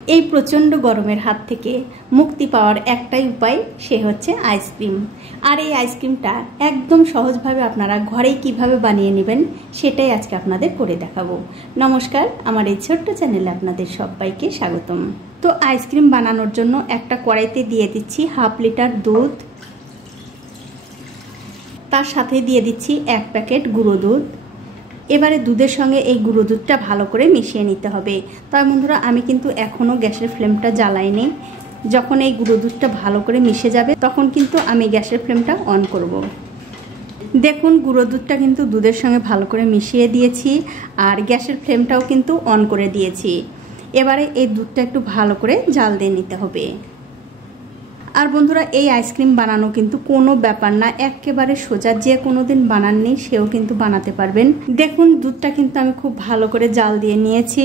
এই প্রচণ্ড গরমের হাত থেকে মুক্তি পাওয়ার একটাই উপায়, সে হচ্ছে আইসক্রিম। আর এই আইসক্রিমটা একদম সহজভাবে আপনারা ঘরেই কিভাবে বানিয়ে নেবেন সেটাই আজকে আপনাদের করে দেখাবো। নমস্কার, আমার এই ছোট্ট চ্যানেলে আপনাদের সবাইকে স্বাগতম। তো আইসক্রিম বানানোর জন্য একটা কড়াইতে দিয়ে দিচ্ছি 1/2 লিটার দুধ, তার সাথে দিয়ে দিচ্ছি 1 প্যাকেট গুঁড়ো দুধ। এবারে দুধের সঙ্গে এই গুঁড়ো দুধটা ভালো করে মিশিয়ে নিতে হবে। তবে বন্ধুরা, আমি কিন্তু এখনও গ্যাসের ফ্লেমটা জ্বালাইনি। যখন এই গুঁড়ো দুধটা ভালো করে মিশে যাবে তখন কিন্তু আমি গ্যাসের ফ্লেমটা অন করব। দেখুন, গুঁড়ো দুধটা কিন্তু দুধের সঙ্গে ভালো করে মিশিয়ে দিয়েছি আর গ্যাসের ফ্লেমটাও কিন্তু অন করে দিয়েছি। এবারে এই দুধটা একটু ভালো করে জাল দিয়ে নিতে হবে। আর বন্ধুরা, এই আইসক্রিম বানানো কিন্তু কোনো ব্যাপার না, একেবারে সোজা। যে কোনো দিন বানাননি সেও কিন্তু বানাতে পারবেন। দেখুন, দুধটা কিন্তু আমি খুব ভালো করে জাল দিয়ে নিয়েছি।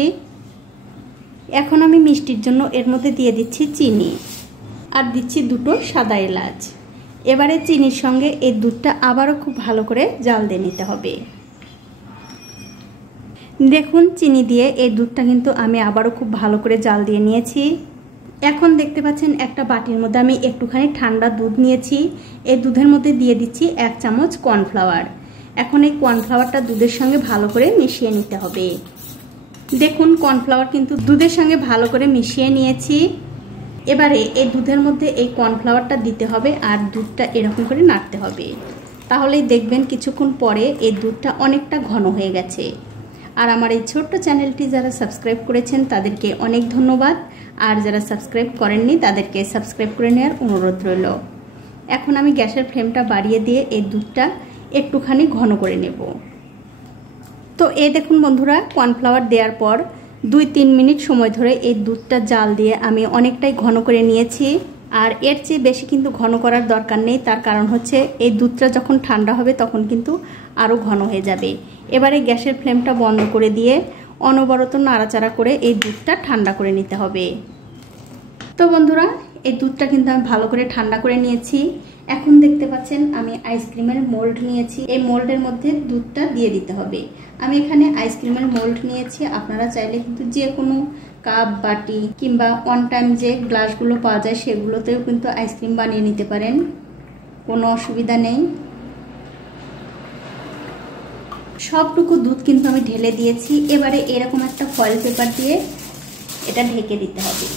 এখন আমি মিষ্টির জন্য এর মধ্যে দিয়ে দিচ্ছি চিনি আর দিচ্ছি 2টো সাদা এলাচ। এবারে চিনির সঙ্গে এই দুধটা আবারও খুব ভালো করে জাল দিয়ে নিতে হবে। দেখুন, চিনি দিয়ে এই দুধটা কিন্তু আমি আবারও খুব ভালো করে জাল দিয়ে নিয়েছি। এখন দেখতে পাচ্ছেন একটা বাটির মধ্যে আমি একটুখানি ঠান্ডা দুধ নিয়েছি। এই দুধের মধ্যে দিয়ে দিচ্ছি 1 চামচ কর্নফ্লাওয়ার। এখন এই কর্নফ্লাওয়ারটা দুধের সঙ্গে ভালো করে মিশিয়ে নিতে হবে। দেখুন, কর্নফ্লাওয়ার কিন্তু দুধের সঙ্গে ভালো করে মিশিয়ে নিয়েছি। এবারে এই দুধের মধ্যে এই কর্নফ্লাওয়ারটা দিতে হবে আর দুধটা এরকম করে নাড়তে হবে। তাহলেই দেখবেন কিছুক্ষণ পরে এই দুধটা অনেকটা ঘন হয়ে গেছে। আর আমার এই ছোট্ট চ্যানেলটি যারা সাবস্ক্রাইব করেছেন তাদেরকে অনেক ধন্যবাদ, আর যারা সাবস্ক্রাইব করেননি তাদেরকে সাবস্ক্রাইব করে নেওয়ার অনুরোধ রইল। এখন আমি গ্যাসের ফ্লেমটা বাড়িয়ে দিয়ে এই দুধটা একটুখানি ঘন করে নেব। তো এই দেখুন বন্ধুরা, কর্নফ্লাওয়ার দেওয়ার পর 2-3 মিনিট সময় ধরে এই দুধটা জাল দিয়ে আমি অনেকটাই ঘন করে নিয়েছি। আর এর চেয়ে বেশি কিন্তু ঘন করার দরকার নেই, তার কারণ হচ্ছে এই দুধটা যখন ঠান্ডা হবে তখন কিন্তু আরও ঘন হয়ে যাবে। এবারে গ্যাসের ফ্লেমটা বন্ধ করে দিয়ে অনবরত নাড়াচাড়া করে এই দুধটা ঠান্ডা করে নিতে হবে। তো বন্ধুরা, এই দুধটা কিন্তু আমি ভালো করে ঠান্ডা করে নিয়েছি। এখন দেখতে পাচ্ছেন আমি আইসক্রিমের মোল্ড নিয়েছি। এই মোল্ডের মধ্যে দুধটা দিয়ে দিতে হবে। আমি এখানে আইসক্রিমের মোল্ড নিয়েছি, আপনারা চাইলে কিন্তু যে কোনো কাপ, বাটি কিংবা অন টাইম যে গ্লাসগুলো পাওয়া যায় সেগুলোতেও কিন্তু আইসক্রিম বানিয়ে নিতে পারেন, কোনো অসুবিধা নেই। সবটুকু দুধ কিন্তু আমি ঢেলে দিয়েছি। এবারে এরকম একটা ফয়েল পেপার দিয়ে এটা ঢেকে দিতে হবে।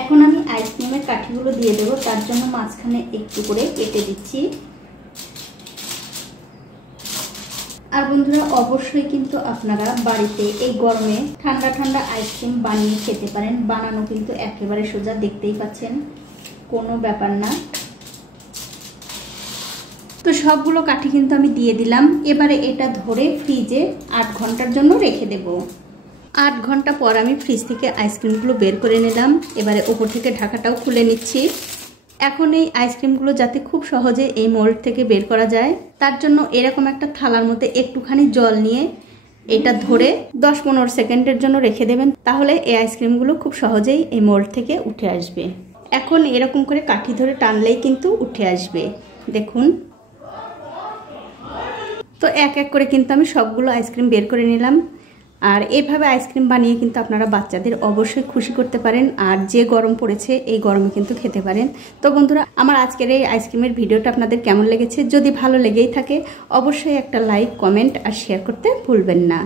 এখন আমি আইসক্রিমের কাঠিগুলো দিয়ে দেবো, তার জন্য মাঝখানে একটু করে কেটে দিচ্ছি। আর বন্ধুরা, অবশ্যই কিন্তু আপনারা বাড়িতে এই গরমে ঠান্ডা ঠান্ডা আইসক্রিম বানিয়ে খেতে পারেন। বানানো কিন্তু একেবারে সোজা, দেখতেই পাচ্ছেন, কোনো ব্যাপার না। তো সবগুলো কাঠি কিন্তু আমি দিয়ে দিলাম। এবারে এটা ধরে ফ্রিজে 8 ঘন্টার জন্য রেখে দেব। 8 ঘন্টা পর আমি ফ্রিজ থেকে আইসক্রিমগুলো বের করে নিলাম। এবারে ওপর থেকে ঢাকাটাও খুলে নিচ্ছি। এখন এই আইসক্রিমগুলো যাতে খুব সহজে এই মোল্ড থেকে বের করা যায় তার জন্য এরকম একটা থালার মধ্যে একটুখানি জল নিয়ে এটা ধরে 10-15 সেকেন্ডের জন্য রেখে দেবেন। তাহলে এই আইসক্রিমগুলো খুব সহজেই এই মোল্ড থেকে উঠে আসবে। এখন এরকম করে কাঠি ধরে টানলেই কিন্তু উঠে আসবে। দেখুন, তো এক এক করে কিন্তু আমি সবগুলো আইসক্রিম বের করে নিলাম। আর এইভাবে আইসক্রিম বানিয়ে কিন্তু আপনারা বাচ্চাদের অবশ্যই খুশি করতে পারেন। আর যে গরম পড়েছে এই গরমে কিন্তু খেতে পারেন। তো বন্ধুরা, আমার আজকের এই আইসক্রিমের ভিডিওটা আপনাদের কেমন লেগেছে? যদি ভালো লেগেই থাকে অবশ্যই একটা লাইক, কমেন্ট আর শেয়ার করতে ভুলবেন না।